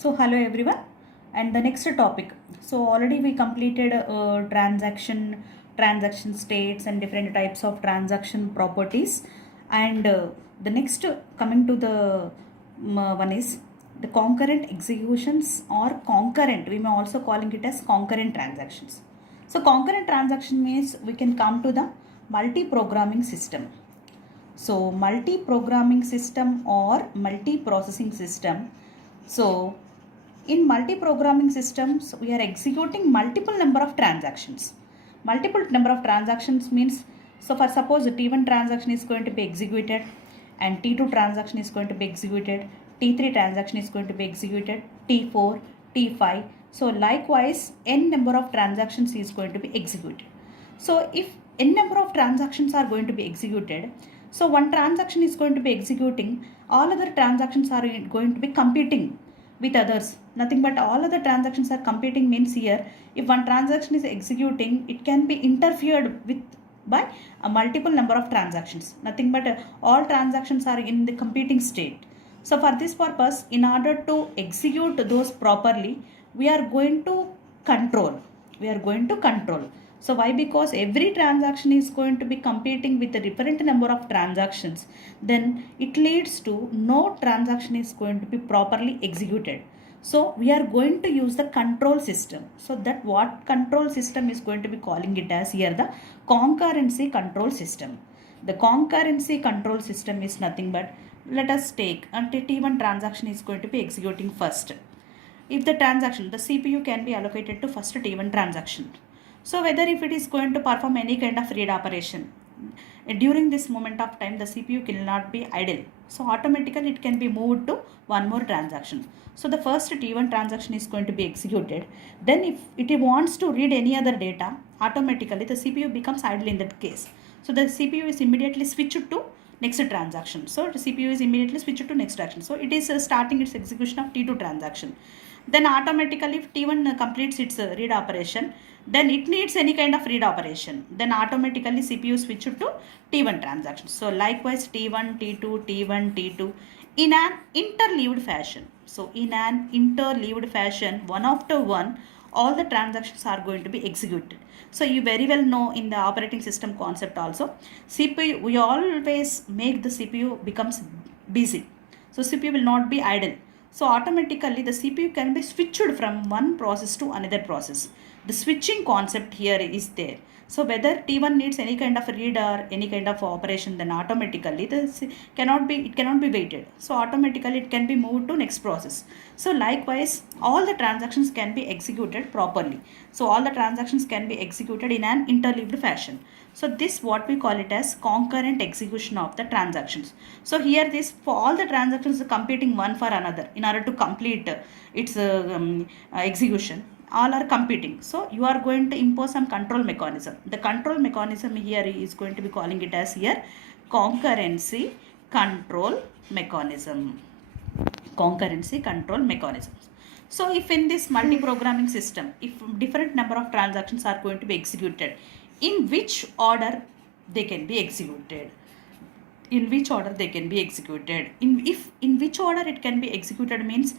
So hello everyone, and the next topic. So already we completed transaction states and different types of transaction properties, and the next coming to the one is the concurrent executions or concurrent. We may also calling it as concurrent transactions. So concurrent transaction means we can come to the multi-programming system. So multi-programming system or multi-processing system. So in multi-programming systems, we are executing multiple number of transactions. Multiple number of transactions means, so for suppose T1 transaction is going to be executed and T2 transaction is going to be executed, T3 transaction is going to be executed, T4, T5. So likewise, n number of transactions is going to be executed. So if n number of transactions are going to be executed, so one transaction is going to be executing, all other transactions are going to be competing with others. Nothing but all other transactions are competing means here, if one transaction is executing, it can be interfered with by a multiple number of transactions. Nothing but all transactions are in the competing state. So for this purpose, in order to execute those properly, we are going to control. So why? Because every transaction is going to be competing with a different number of transactions. Then it leads to no transaction is going to be properly executed. So we are going to use the control system. So that what control system is going to be calling it as here, the concurrency control system. The concurrency control system is nothing but, let us take until T1 transaction is going to be executing first. If the transaction, the CPU can be allocated to first T1 transaction. So whether if it is going to perform any kind of read operation, during this moment of time the CPU cannot be idle. So automatically it can be moved to one more transaction. So the first T1 transaction is going to be executed. Then if it wants to read any other data, automatically the CPU becomes idle in that case. So the CPU is immediately switched to next transaction. So the CPU is immediately switched to next action. So it is starting its execution of T2 transaction. Then automatically if T1 completes its read operation, then it needs any kind of read operation. Then automatically CPU switch to T1 transaction. So likewise T1, T2, T1, T2 in an interleaved fashion. So in an interleaved fashion, one after one, all the transactions are going to be executed. So you very well know in the operating system concept also, CPU, we always make the CPU becomes busy. So CPU will not be idle. So automatically the CPU can be switched from one process to another process. The switching concept here is there. So whether T1 needs any kind of read or any kind of operation, then automatically it cannot be waited. So automatically it can be moved to next process. So likewise, all the transactions can be executed properly. So all the transactions can be executed in an interleaved fashion. So this what we call it as concurrent execution of the transactions. So here this, for all the transactions competing one for another in order to complete its execution, all are competing. So you are going to impose some control mechanism. The control mechanism here is going to be calling it as here concurrency control mechanism. Concurrency control mechanisms. So if in this multi-programming system, if different number of transactions are going to be executed, in which order they can be executed? In which order they can be executed? In which order it can be executed means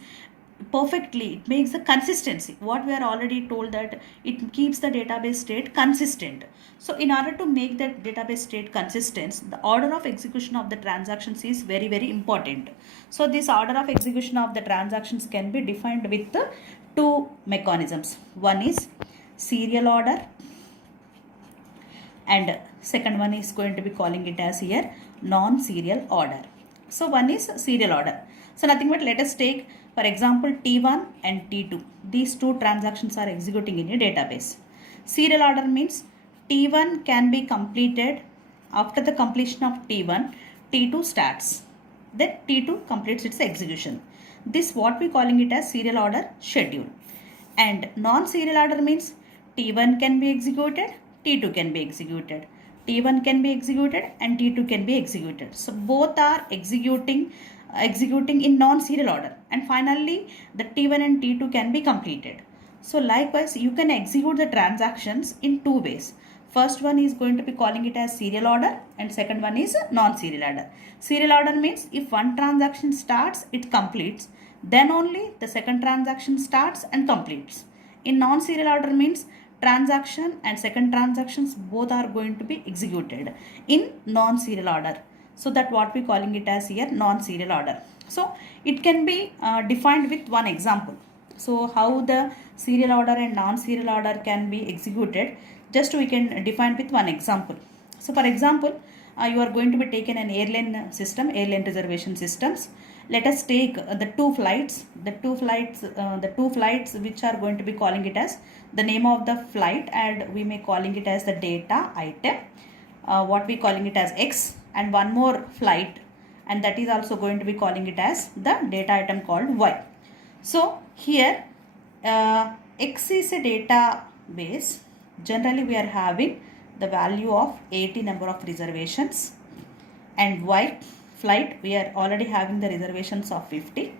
perfectly, it makes the consistency. What we are already told that it keeps the database state consistent. So in order to make that database state consistent, the order of execution of the transactions is very, very important. So this order of execution of the transactions can be defined with two mechanisms. One is serial order, and second one is going to be calling it as here non-serial order. So one is serial order. So nothing but, let us take for example T1 and T2. These two transactions are executing in a database. Serial order means T1 can be completed. After the completion of T1, T2 starts. Then T2 completes its execution. This what we calling it as serial order schedule. And non-serial order means T1 can be executed, T2 can be executed. T1 can be executed and T2 can be executed. So both are executing in non-serial order, and finally the T1 and T2 can be completed. So likewise, you can execute the transactions in two ways. First one is going to be calling it as serial order, and second one is non-serial order. Serial order means if one transaction starts, it completes. then only the second transaction starts and completes. In non-serial order means transaction and second transactions both are going to be executed in non-serial order. So that what we calling it as here non-serial order. So it can be defined with one example. So how the serial order and non-serial order can be executed, just we can define with one example. So for example, you are going to be taken an airline system, airline reservation systems. Let us take the two flights which are going to be calling it as the name of the flight, and we may calling it as the data item, what we calling it as X, and one more flight, and that is also going to be calling it as the data item called Y. So here X is a database. Generally we are having the value of 80 number of reservations, and Y flight we are already having the reservations of 50.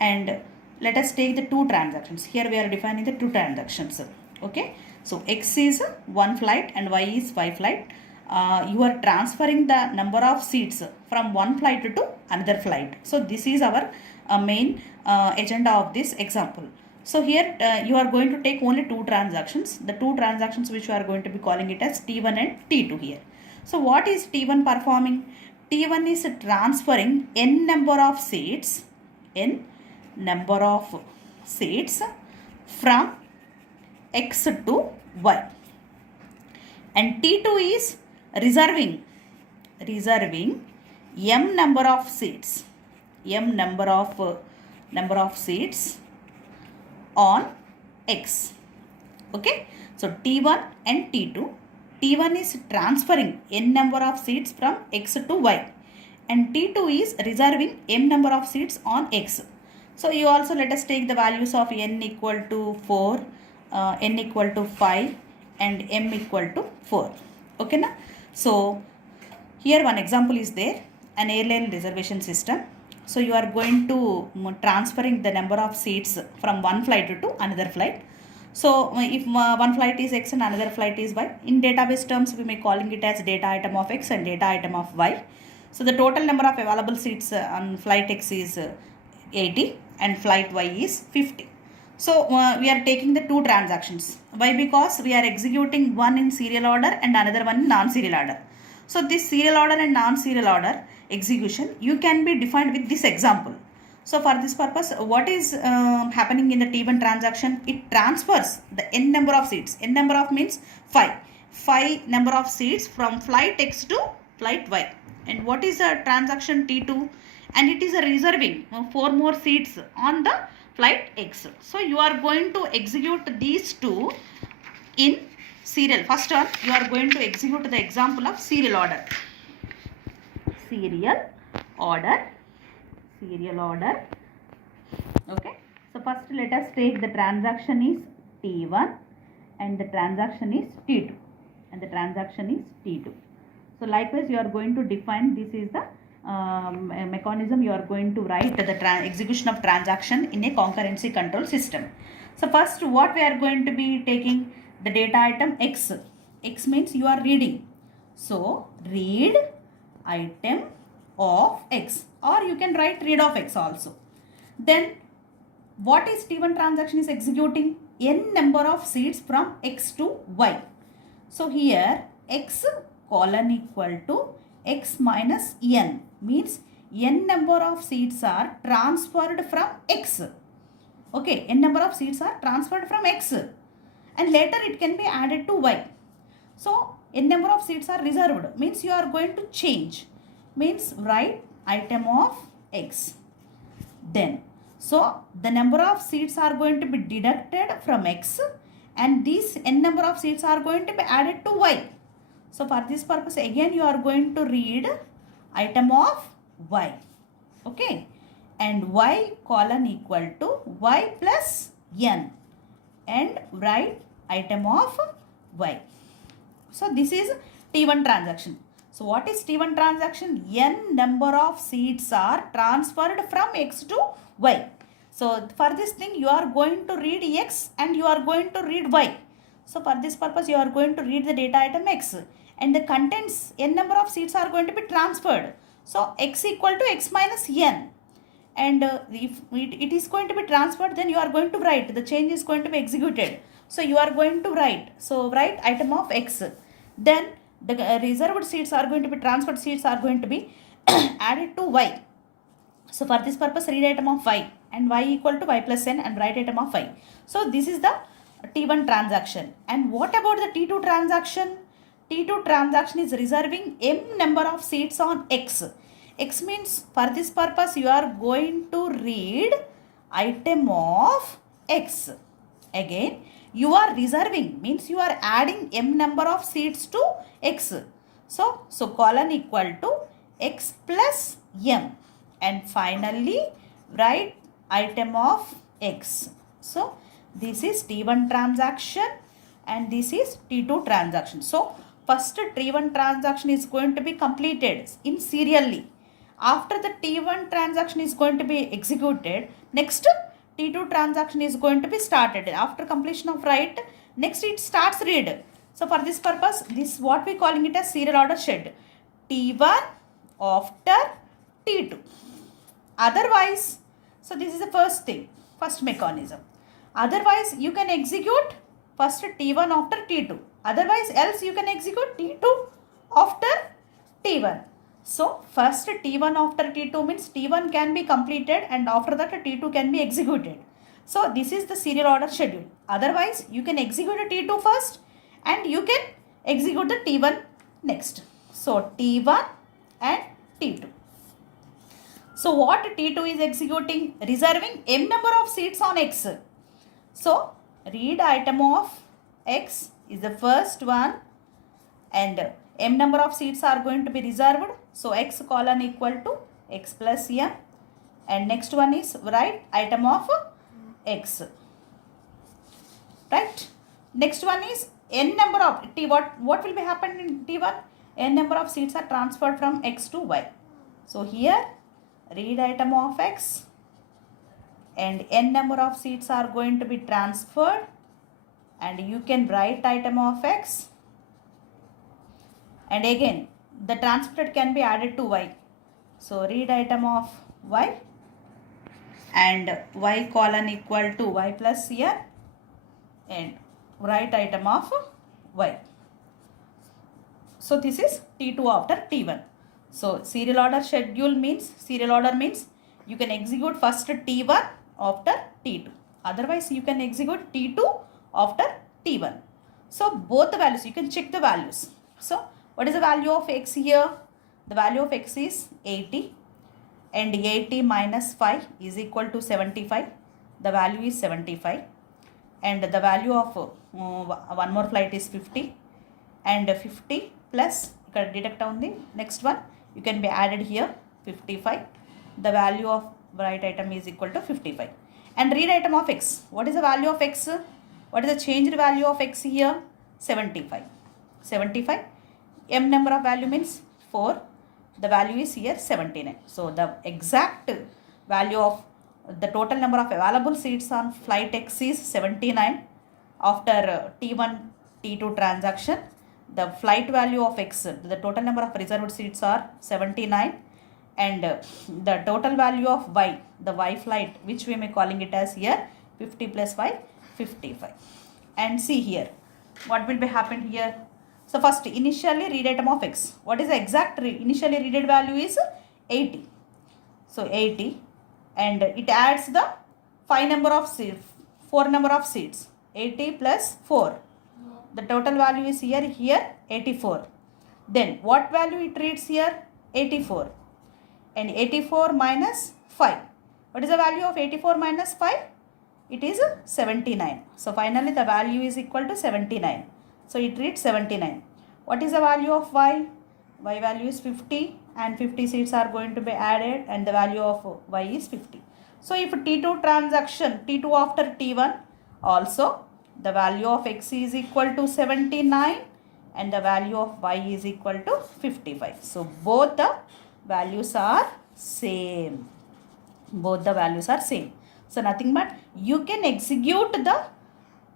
And let us take the two transactions. Here we are defining the two transactions. Okay, so X is one flight and Y is Y flight. You are transferring the number of seats from one flight to another flight. So this is our main agenda of this example. So here you are going to take only two transactions, the two transactions which you are going to be calling it as T1 and T2 here. So what is T1 performing? T1 is transferring n number of seats from X to Y, and T2 is reserving m number of seats on X. Okay, so T1 and T2. T1 is transferring n number of seats from X to Y, and T2 is reserving m number of seats on X. So you also let us take the values of n equal to 4, n equal to 5, and m equal to 4. Okay na? So here one example is there, an airline reservation system. So you are going to transferring the number of seats from one flight to another flight. So if one flight is X and another flight is Y, in database terms we may calling it as data item of X and data item of Y. So the total number of available seats on flight X is 80 and flight Y is 50. So we are taking the two transactions. Why? Because we are executing one in serial order and another one in non-serial order. So this serial order and non-serial order execution you can be defined with this example. So for this purpose, what is happening in the T1 transaction? It transfers the n number of seats. N number of means 5. 5 number of seats from flight X to flight Y. And what is the transaction T2? And it is a reserving 4 more seats on the flight X. So you are going to execute these two in serial. First one, you are going to execute the example of serial order. Serial order. Okay. So first let us take the transaction is T1 and the transaction is T2 and the transaction is T2. So likewise you are going to define, this is the mechanism you are going to write the execution of transaction in a concurrency control system. So first what we are going to be taking the data item X. X means you are reading. So read item of X, or you can write read of X also. Then what is T1 transaction is executing? N number of seats from X to Y. So here X colon equal to X minus N means N number of seats are transferred from X. Okay, N number of seats are transferred from X and later it can be added to Y. So N number of seats are reserved means you are going to change, means write item of X. Then so the number of seats are going to be deducted from X and these n number of seats are going to be added to Y. So for this purpose again you are going to read item of Y. Okay, and Y colon equal to Y plus N and write item of Y. So this is T1 transaction. So what is T1 transaction? N number of seats are transferred from X to Y. So for this thing you are going to read X and you are going to read Y. So for this purpose you are going to read the data item X and the contents N number of seats are going to be transferred. So X equal to X minus N and if it is going to be transferred, then you are going to write the change is going to be executed. So you are going to write, so write item of x, then the reserved seats are going to be transferred seats are going to be added to y. So for this purpose, read item of y and y equal to y plus n and write item of y. So this is the T1 transaction. And what about the T2 transaction? T2 transaction is reserving m number of seats on x. X means for this purpose you are going to read item of x. Again, you are reserving means you are adding m number of seats to x. So colon equal to x plus m. And finally write item of x. So this is T1 transaction and this is T2 transaction. So first T1 transaction is going to be completed in serially. After the T1 transaction is going to be executed, next T2 transaction is going to be started. After completion of write, next it starts read. So for this purpose, this what we calling it as serial order shed. T1 after T2. Otherwise, so this is the first thing, first mechanism. Otherwise, you can execute first T1 after T2. Otherwise, else you can execute T2 after T1. So, first T1 after T2 means T1 can be completed and after that T2 can be executed. So, this is the serial order schedule. Otherwise, you can execute a T2 first and you can execute the T1 next. So, T1 and T2. So what T2 is executing? Reserving m number of seats on x. So read item of x is the first one and m number of seats are going to be reserved. So x colon equal to x plus m, and next one is write item of x. Right. Next one is n number of t. What will be happen in T1? N number of seats are transferred from x to y. So here read item of x and n number of seats are going to be transferred and you can write item of x, and again the transferred can be added to y. So read item of y and y colon equal to y plus n and write item of y. So this is T2 after T1. So serial order schedule means, serial order means you can execute first T1 after T2. Otherwise you can execute T2 after T1. So both the values, you can check the values. So what is the value of x here? The value of x is 80 and 80 minus 5 is equal to 75. The value is 75 and the value of one more flight is 50 and 50 plus deduct on the next one. You can be added here 55. The value of right item is equal to 55. And read item of x. What is the value of x? What is the changed value of x here? 75. 75. M number of value means 4. The value is here 79. So the exact value of the total number of available seats on flight x is 79 after T1 T2 transaction. The flight value of x, the total number of reserved seats are 79 and the total value of y, the y flight which we may calling it as here 50 plus 5, 55. And see here what will be happen here. So first initially read item of x. What is the exact initially readed value is 80. So 80 and it adds the 5 number of seats, 4 number of seats, 80 plus 4. The total value is here 84. Then what value it reads here? 84. And 84 minus 5. What is the value of 84 minus 5? It is 79. So finally the value is equal to 79. So it reads 79. What is the value of y? Y value is 50 and 50 seats are going to be added and the value of y is 50. So if T2 transaction, T2 after T1 also, the value of x is equal to 79 and the value of y is equal to 55. So both the values are same. Both the values are same. So nothing but you can execute the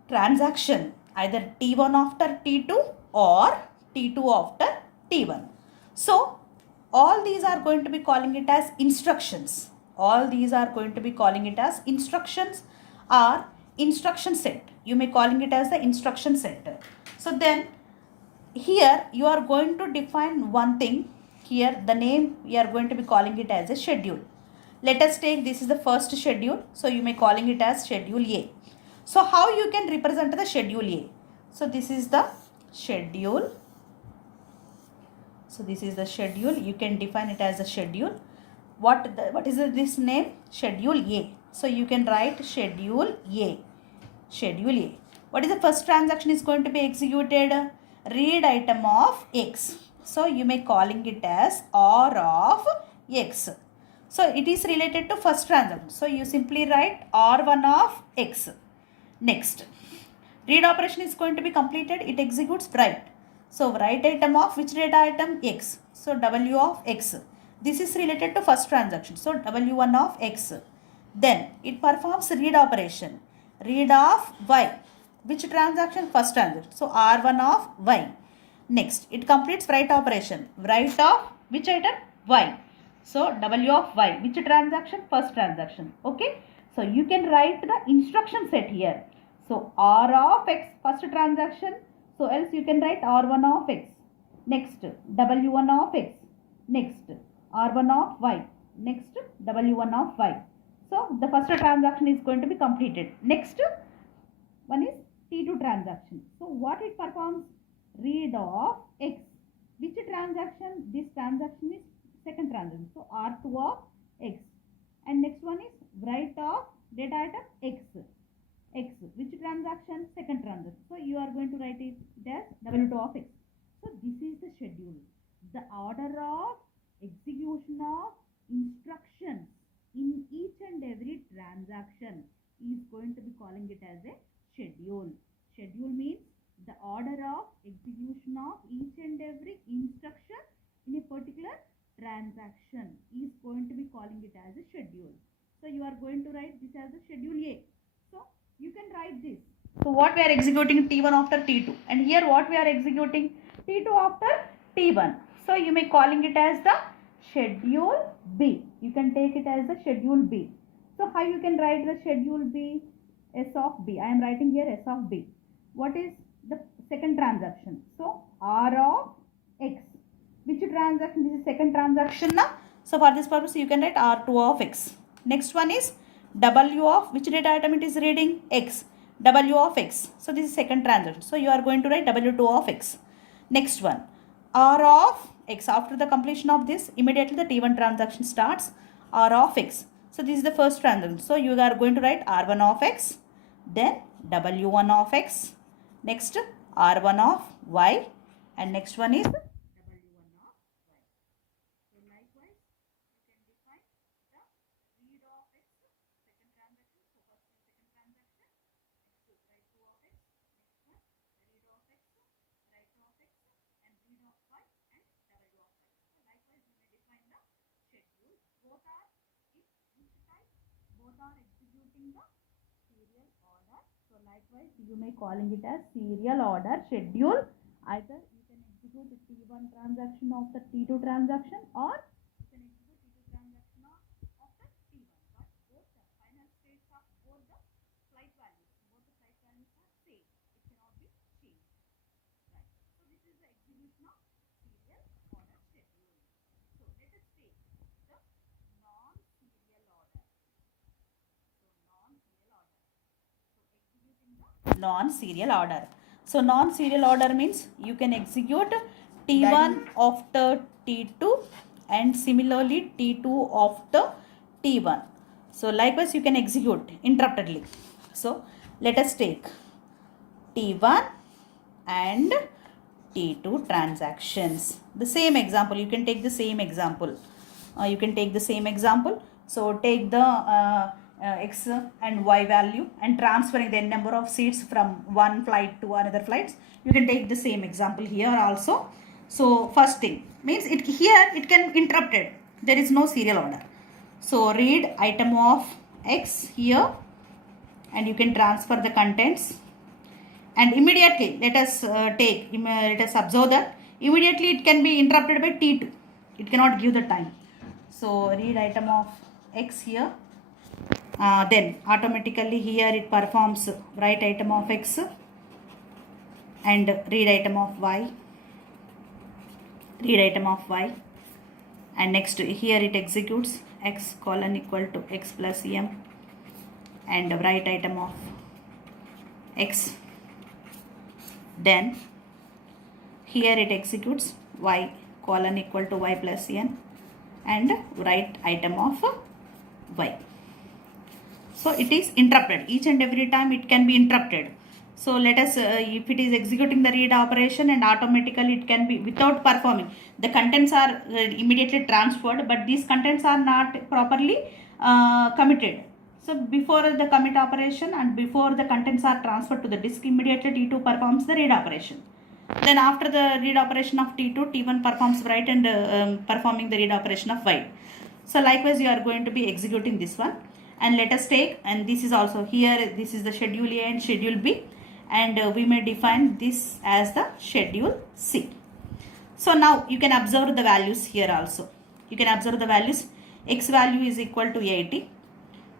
transaction either T1 after T2 or T2 after T1. So all these are going to be calling it as instructions. All these are going to be calling it as instructions or instruction set. You may calling it as the instruction set. So then here you are going to define one thing. Here the name we are going to be calling it as a schedule. Let us take this is the first schedule. So you may calling it as schedule A. So how you can represent the schedule A? So this is the schedule. So this is the schedule. You can define it as a schedule. What is this name? Schedule A. So you can write schedule A. Schedule A. What is the first transaction is going to be executed? Read item of X. So you may calling it as R of X. So it is related to first transaction. So you simply write R1 of X. Next, read operation is going to be completed. It executes write. So write item of which data item? X. So W of X. This is related to first transaction. So W1 of X. Then it performs read operation. Read of Y. Which transaction? First transaction. So R1 of Y. Next, it completes write operation. Write of which item? Y. So W of Y. Which transaction? First transaction. Okay. So you can write the instruction set here. So R of X, first transaction. So else you can write R1 of X. Next, W1 of X. Next, R1 of Y. Next, W1 of Y. So the first transaction is going to be completed. Next one is T2 transaction. So what it performs? Read of X. Which transaction? This transaction is second transaction. So R2 of X. And next one is write of data item X. X. Which transaction? Second transaction. So you are going to write it as W2 of X. So this is the schedule. The order of execution of instructions in each and every transaction is going to be calling it as a schedule. Schedule means the order of execution of each and every instruction in a particular transaction is going to be calling it as a schedule. So you are going to write this as a schedule A. So you can write this. So what we are executing T1 after T2, and here what we are executing T2 after T1. So you may calling it as the schedule B. You can take it as the schedule B. So how you can write the schedule B? S of B. I am writing here S of B. What is the second transaction? So R of X. Which transaction? This is second transaction now. So for this purpose you can write R2 of X. Next one is W of which data item it is reading? X. W of X. So this is second transaction. So you are going to write W2 of X. Next one, R of X. After the completion of this, immediately the T1 transaction starts. R of X. So this is the first transaction. So you are going to write R1 of X. Then W1 of X. Next R1 of Y. And next one is W1 of Y. So likewise, you can define the read of X, second transaction. So first and second transaction. Next write 2 of X. Next one read of X, write of X, and read of Y and W of Y. So likewise, you may define the schedule. Both are in which type? Both are executing the serial order. So likewise, you may calling it as serial order schedule. Either you can execute the T1 transaction of the T2 transaction, or you can execute T2 transaction of the T1. But both the final states of both the flight values, are same. It cannot be changed. Right. So this is the execution of serial order schedule. So let us take the non-serial order. So non-serial order. So executing the non-serial order. So non-serial order means you can execute T1 after T2 and similarly T2 after T1. So likewise you can execute interruptedly. So let us take T1 and T2 transactions. The same example, you can take the same example. So take the X and Y value and transferring the number of seats from one flight to another flights. You can take the same example here also. So first thing means here it can interrupted. There is no serial order. So read item of X here and you can transfer the contents, and immediately let us observe that immediately it can be interrupted by T2. It cannot give the time. So read item of x here, then automatically here it performs write item of x and read item of y, and next here it executes x colon equal to x plus m and write item of x. Then here it executes y colon equal to y plus n and write item of y. So it is interrupted. Each and every time it can be interrupted. So let us, if it is executing the read operation and automatically it can be without performing. The contents are immediately transferred, but these contents are not properly committed. So before the commit operation and before the contents are transferred to the disk, immediately T2 performs the read operation. Then after the read operation of T2, T1 performs write and performing the read operation of y. So likewise you are going to be executing this one. And let us take, and this is also here, this is the schedule A and schedule B, and we may define this as the schedule C. So now you can observe the values here also. You can observe the values. X value is equal to 80.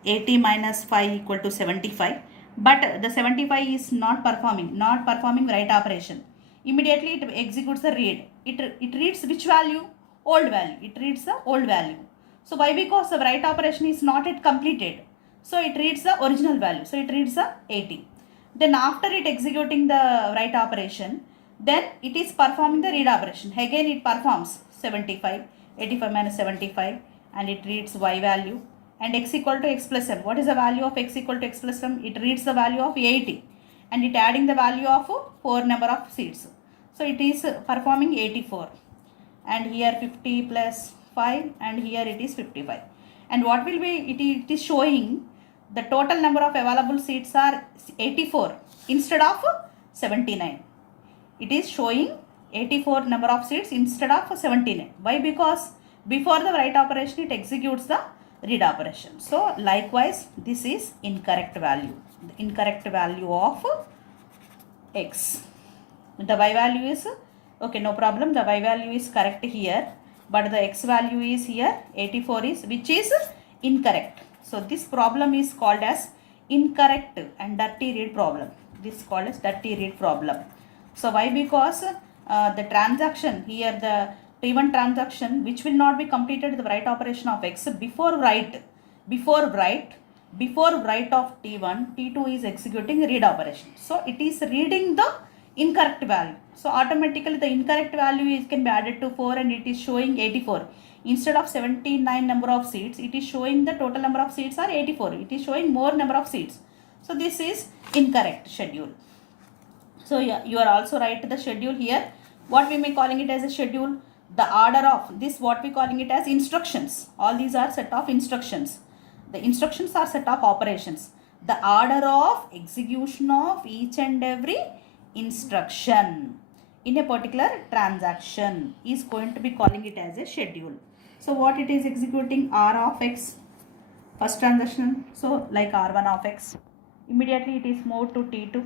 80 minus 5 equal to 75. But the 75 is not performing write operation. Immediately it executes the read. It reads which value? Old value. It reads the old value. So why? Because the write operation is not yet completed. So it reads the original value. So it reads the 80. Then after it executing the write operation, then it is performing the read operation. Again it performs 75, 85 minus 75, and it reads y value and x equal to x plus m. What is the value of x equal to x plus m? It reads the value of 80 and it adding the value of 4 number of seeds. So it is performing 84, and here 50 plus 5, and here it is 55. And what will be, it is showing the total number of available seats are 84 instead of 79. It is showing 84 number of seats instead of 79. Why? Because before the write operation it executes the read operation. So likewise this is incorrect value. The incorrect value of x. The y value is okay, no problem. The y value is correct here, but the x value is here 84 is, which is incorrect. So this problem is called as incorrect and dirty read problem. This is called as dirty read problem. So why? Because the transaction here, the T1 transaction which will not be completed the write operation of x before write of T1, T2 is executing read operation. So it is reading the incorrect value. So automatically the incorrect value can be added to 4 and it is showing 84. Instead of 79 number of seats, it is showing the total number of seats are 84. It is showing more number of seats. So this is incorrect schedule. So yeah, you are also write the schedule here. What we may calling it as a schedule? The order of this, what we calling it as instructions. All these are set of instructions. The instructions are set of operations. The order of execution of each and every instruction in a particular transaction is going to be calling it as a schedule. So what it is executing? R of x, first transaction. So like R1 of x, immediately it is moved to T2.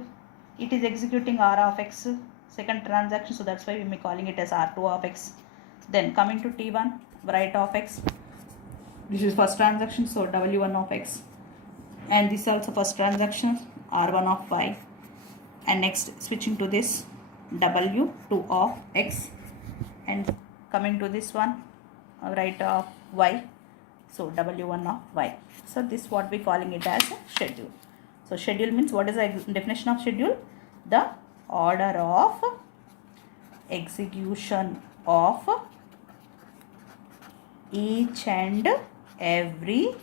It is executing R of x, second transaction. So that's why we may calling it as R2 of x. Then coming to T1, write of x. This is first transaction. So W1 of x, and this also first transaction, R1 of y. And next switching to this W2 of x, and coming to this one write of y, so W1 of y. So this what we calling it as a schedule. So schedule means, what is the definition of schedule? The order of execution of each and every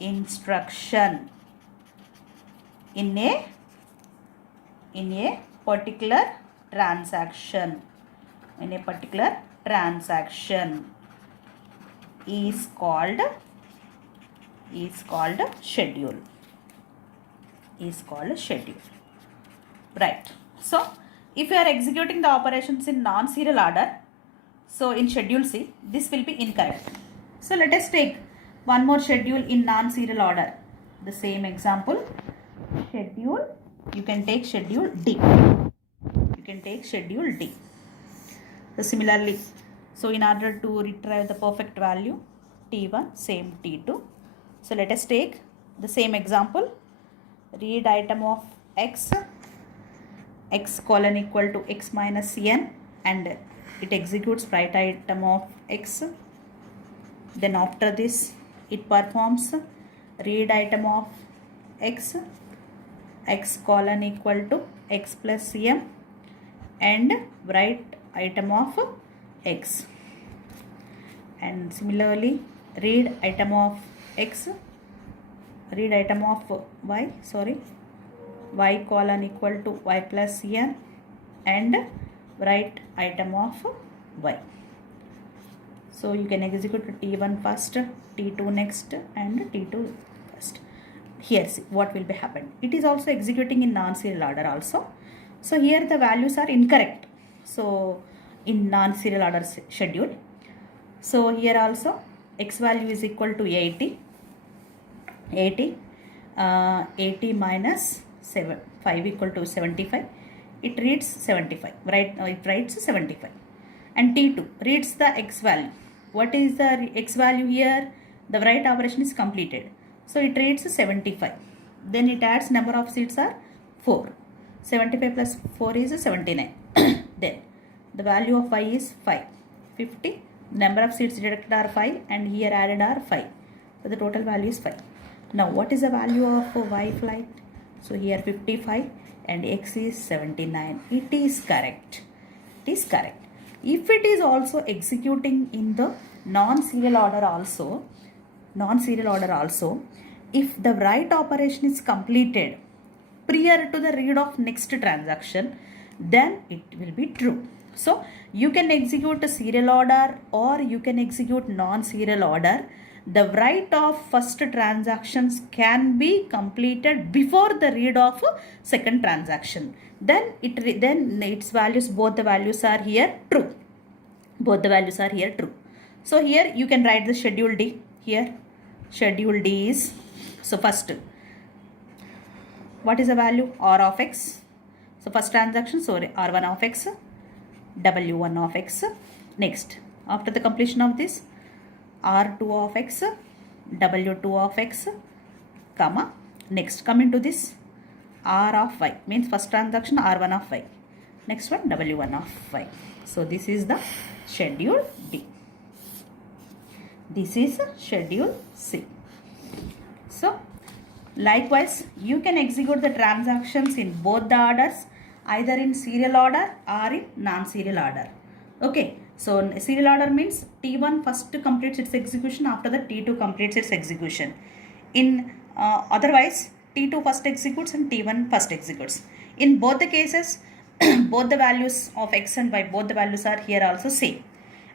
instruction in a particular transaction. In a particular transaction is called schedule. Is called schedule. Right. So if you are executing the operations in non-serial order, so in schedule C, this will be incorrect. So let us take one more schedule in non-serial order. The same example, schedule, you can take schedule D. You can take schedule D. So similarly, so in order to retrieve the perfect value, T1, same T2. So let us take the same example. Read item of x colon equal to x minus n, and it executes write item of x. Then after this it performs read item of x colon equal to x plus m, and write item of x. And similarly read item of x, read item of y colon equal to y plus n, and write item of y. So you can execute T1 first, T2 next, and T2 first. Here see what will be happen. It is also executing in non-serial order also. So here the values are incorrect. So in non-serial order schedule. So here also x value is equal to 80 minus 5 equal to 75. It reads 75, right? It writes 75. And T2 reads the x value. What is the x value here? The write operation is completed. So it reads 75. Then it adds number of seats are 4. 75 plus 4 is 79. Then the value of y is 5. 50. Number of seats deducted are 5 and here added are 5. So the total value is 5. Now what is the value of y flight? So here 55 and x is 79. It is correct. It is correct. If it is also executing in the non-serial order also, if the write operation is completed prior to the read of next transaction, then it will be true. So you can execute a serial order or you can execute non-serial order. The write of first transactions can be completed before the read of second transaction. Then its values, both the values are here true. Both the values are here true. So here you can write the schedule D. Here schedule D is, so first what is the value? R of x. So first transaction, so R1 of x, W1 of x. Next, after the completion of this, R2 of x, W2 of x, comma. Next, coming to this, R of y, means first transaction R1 of y. Next one, W1 of y. So this is the schedule D. This is schedule C. So likewise, you can execute the transactions in both the orders, either in serial order or in non-serial order. Okay, so serial order means T1 first completes its execution, after that T2 completes its execution. In otherwise, T2 first executes and T1 first executes. In both the cases, both the values of x and y, both the values are here also same.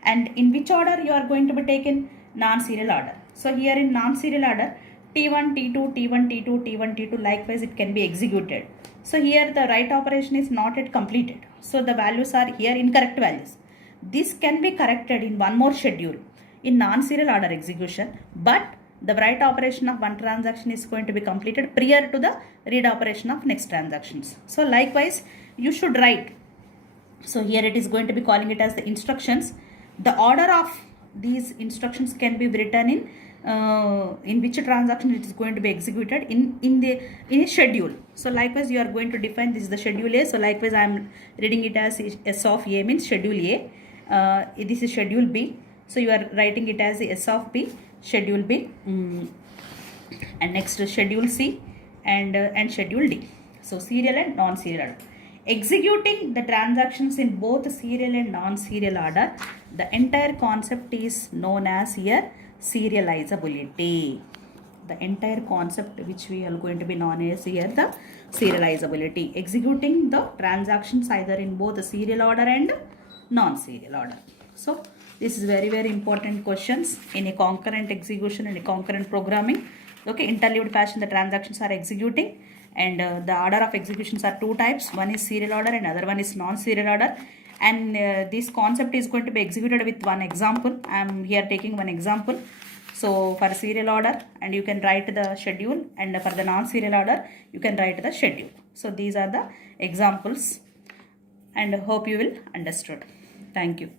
And in which order you are going to be taken? Non-serial order. So here in non-serial order, T1, T2, T1, T2, T1, T2, likewise it can be executed. So here the write operation is not yet completed. So the values are here incorrect values. This can be corrected in one more schedule in non-serial order execution, but the write operation of one transaction is going to be completed prior to the read operation of next transactions. So likewise you should write. So here it is going to be calling it as the instructions. The order of these instructions can be written in which transaction it is going to be executed in a schedule. So likewise you are going to define this is the schedule A. So likewise I am reading it as S of A means schedule A. This is schedule B. So you are writing it as S of B, schedule B, and next schedule C and schedule D. So serial and non-serial order. Executing the transactions in both serial and non-serial order, the entire concept is known as here serializability. The entire concept which we are going to be known as here the serializability. Executing the transactions either in both the serial order and non-serial order. So this is very important questions in a concurrent execution and a concurrent programming. Okay, interleaved fashion the transactions are executing, and the order of executions are two types. One is serial order and other one is non-serial order. And this concept is going to be executed with one example. I am here taking one example. So for serial order, and you can write the schedule, and for the non-serial order you can write the schedule. So these are the examples, and hope you will understood. Thank you.